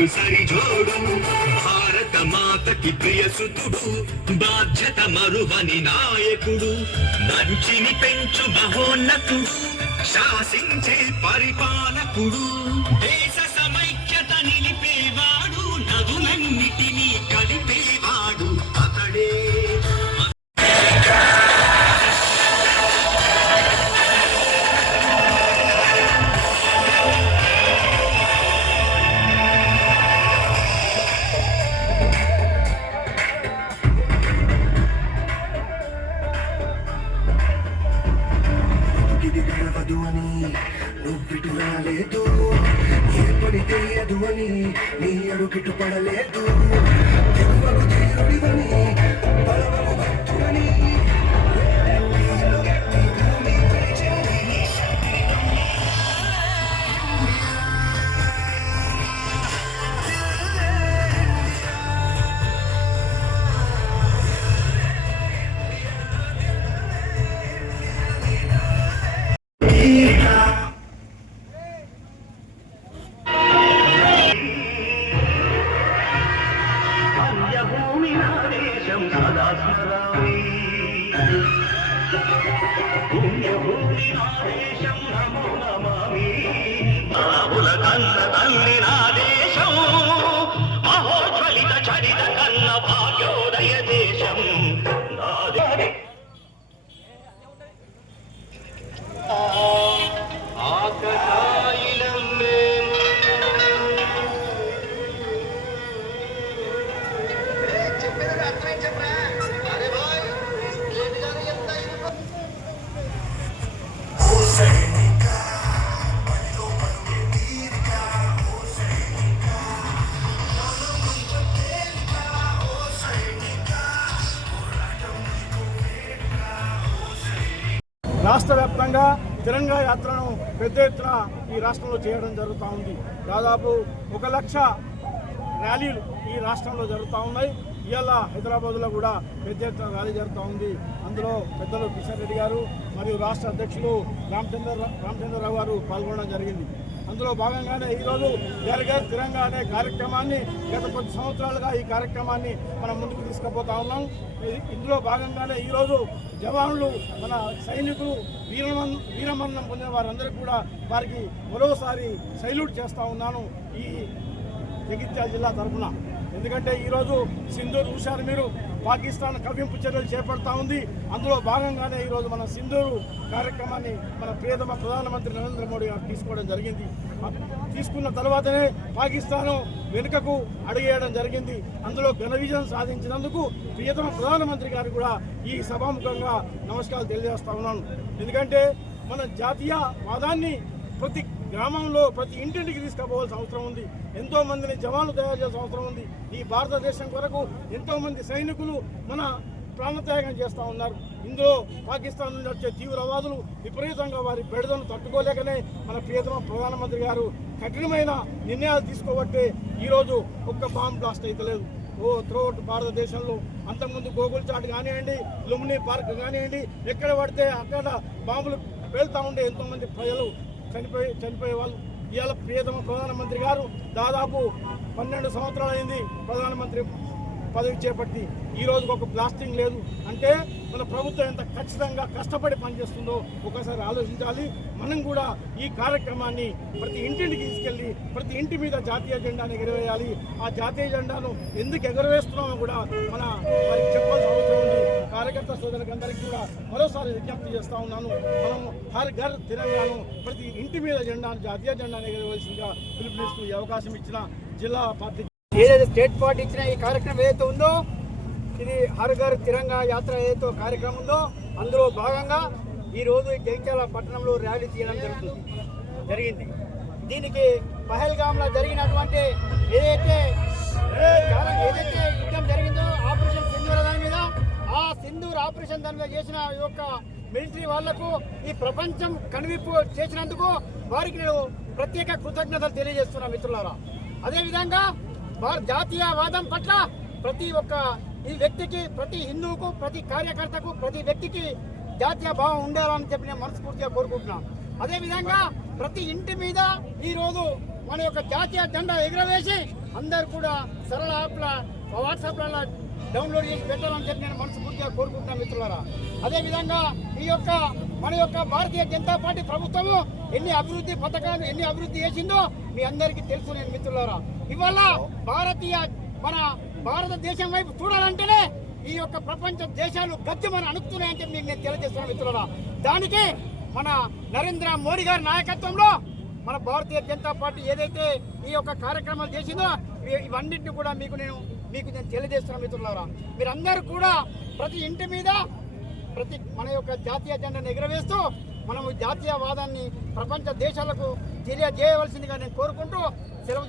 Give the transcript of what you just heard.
పటేలు సరిజోడు. భారత మాతకి ప్రియసుతుడు బాధ్యత మరువని నాయకుడు. మంచిని పెంచు మహోన్నతుడు శాసించే పరిపాలకుడు. దేశ తెలియదు నీ అడుగిటు పడలేదు. తెగువకు దేశం పుణ్యభూమి నా నమో వ్యాప్తంగా తిరంగా యాత్రను పెద్ద ఎత్తున ఈ రాష్ట్రంలో చేయడం జరుగుతూ ఉంది. దాదాపు ఒక లక్ష ర్యాలీలు ఈ రాష్ట్రంలో జరుగుతూ ఉన్నాయి. ఇవాళ హైదరాబాద్లో కూడా పెద్ద ఎత్తున ర్యాలీ జరుగుతూ ఉంది. అందులో పెద్దలు కిషన్ రెడ్డి గారు మరియు రాష్ట్ర అధ్యక్షులు రామచంద్ర రామచంద్రరావు గారు పాల్గొనడం జరిగింది. అందులో భాగంగానే ఈరోజు గర్ గర్ తిరంగా అనే కార్యక్రమాన్ని గత కొద్ది సంవత్సరాలుగా ఈ కార్యక్రమాన్ని మనం ముందుకు తీసుకుపోతా ఉన్నాం. ఇందులో భాగంగానే ఈరోజు జవాన్లు మన సైనికులు వీరమన్ వీరమరణం పొందిన వారందరికీ కూడా వారికి మరోసారి సైల్యూట్ చేస్తూ ఉన్నాను ఈ జగిత్యాల జిల్లా తరఫున. ఎందుకంటే ఈరోజు సింధూర్ హుషారు మీరు. పాకిస్తాన్ కవ్వింపు చర్యలు చేపడతా ఉంది. అందులో భాగంగానే ఈరోజు మన సింధూరు కార్యక్రమాన్ని మన ప్రియతమ ప్రధానమంత్రి నరేంద్ర మోడీ గారు తీసుకోవడం జరిగింది. తీసుకున్న తర్వాతనే పాకిస్తాన్ వెనుకకు అడిగేయడం జరిగింది. అందులో ఘన విజయం సాధించినందుకు ప్రియతమ ప్రధానమంత్రి గారు కూడా ఈ సభాముఖంగా నమస్కారాలు తెలియజేస్తా ఉన్నాను. ఎందుకంటే మన జాతీయ వాదాన్ని ప్రతి గ్రామంలో ప్రతి ఇంటింటికి తీసుకుపోవాల్సిన అవసరం ఉంది. ఎంతో మందిని జవాన్లు తయారు చేయాల్సిన అవసరం ఉంది. ఈ భారతదేశం కొరకు ఎంతో మంది సైనికులు మన ప్రాణత్యాగం చేస్తూ ఉన్నారు. ఇందులో పాకిస్తాన్ నుండి వచ్చే తీవ్రవాదులు విపరీతంగా వారి బెడదను తట్టుకోలేకనే మన ప్రియతమ ప్రధానమంత్రి గారు కఠినమైన నిర్ణయాలు తీసుకోబట్టే ఈరోజు ఒక్క బాంబ్ బ్లాస్ట్ అయితలేదు ఓ త్రోట్ భారతదేశంలో అంతకుముందు గోగుల్ చాట్ కానివ్వండి లుమ్ని పార్క్ కానివ్వండి ఎక్కడ పడితే అక్కడ బాంబులు వెళ్తూ ఉండే ఎంతోమంది ప్రజలు చనిపోయి చనిపోయే వాళ్ళు. ఇవాళ ప్రియతమ ప్రధానమంత్రి గారు దాదాపు పన్నెండు సంవత్సరాలైంది ప్రధానమంత్రి పదవి చేపట్టి. ఈ రోజుకి ఒక బ్లాస్టింగ్ లేదు. అంటే మన ప్రభుత్వం ఎంత ఖచ్చితంగా కష్టపడి పనిచేస్తుందో ఒకసారి ఆలోచించాలి. మనం కూడా ఈ కార్యక్రమాన్ని ప్రతి ఇంటింటికి తీసుకెళ్ళి ప్రతి ఇంటి మీద జాతీయ జెండాను ఎగరవేయాలి. ఆ జాతీయ జెండాను ఎందుకు ఎగరవేస్తున్నామో కూడా మన వారికి చెప్పాల్సిన అవసరం ఉంది కార్యకర్త సోదరులకు అందరికీ కూడా మరోసారి విజ్ఞప్తి చేస్తా ఉన్నాను. మనం హర్ ఘర్ తిరంగాను. ప్రతి ఇంటి మీద జెండాను జాతీయ జెండాను ఎగరవలసిందిగా పిలుపునిస్తూ ఈ అవకాశం ఇచ్చిన జిల్లా పార్టీ ఏదైతే స్టేట్ పార్టీ ఇచ్చిన ఈ కార్యక్రమం ఏదైతే ఉందో ఇది హర్ ఘర్ తిరంగా యాత్ర ఏదైతే కార్యక్రమం ఉందో అందులో భాగంగా ఈరోజు జగిత్యాల పట్టణంలో ర్యాలీ చేయడం జరుగుతుంది. జరిగింది. దీనికి పహల్గామ్లో జరిగినటువంటి ఏదైతే ఏదైతే ఆపరేషన్ దాని మీద చేసిన ఈ యొక్క మిలిటరీ వాళ్ళకు ఈ ప్రపంచం కనువిప్పు చేసినందుకు వారికి నేను ప్రత్యేక కృతజ్ఞతలు తెలియజేస్తున్నా మిత్రులారా. అదేవిధంగా వారి జాతీయవాదం పట్ల ప్రతి ఒక్క ఈ వ్యక్తికి ప్రతి హిందువుకు ప్రతి కార్యకర్తకు ప్రతి వ్యక్తికి జాతీయ భావం ఉండాలని చెప్పి నేను మనస్ఫూర్తిగా కోరుకుంటున్నాను అదేవిధంగా ప్రతి ఇంటి మీద ఈరోజు మన యొక్క జాతీయ జెండా ఎగురవేసి అందరు కూడా సరళ యాప్ల వాట్సాప్ల డౌన్లోడ్ చేసి పెట్టాలని చెప్పి నేను మనస్ఫూర్తిగా కోరుకుంటున్నాను మిత్రులారా. అదేవిధంగా ఈ యొక్క మన యొక్క భారతీయ జనతా పార్టీ ప్రభుత్వము ఎన్ని అభివృద్ధి పథకాలు ఎన్ని అభివృద్ధి చేసిందో మీ అందరికీ తెలుసు నేను మిత్రులారా. ఇవాళ భారతీయ మన భారతదేశం వైపు చూడాలంటేనే ఈ యొక్క ప్రపంచ దేశాలు గద్దె మన అణుకుతున్నాయని చెప్పి నేను తెలియజేస్తున్నాను మిత్రులారా. దానికి మన నరేంద్ర మోడీ గారి నాయకత్వంలో మన భారతీయ జనతా పార్టీ ఏదైతే ఈ యొక్క కార్యక్రమాలు చేసిందో ఇవన్నింటినీ కూడా మీకు నేను మీకు నేను తెలియజేస్తున్న మిత్రులారా. మీరందరూ కూడా ప్రతి ఇంటి మీద ప్రతి మన యొక్క జాతీయ జెండాను ఎగురవేస్తూ మనము జాతీయవాదాన్ని ప్రపంచ దేశాలకు తెలియజేయవలసిందిగా నేను కోరుకుంటూ సెలవు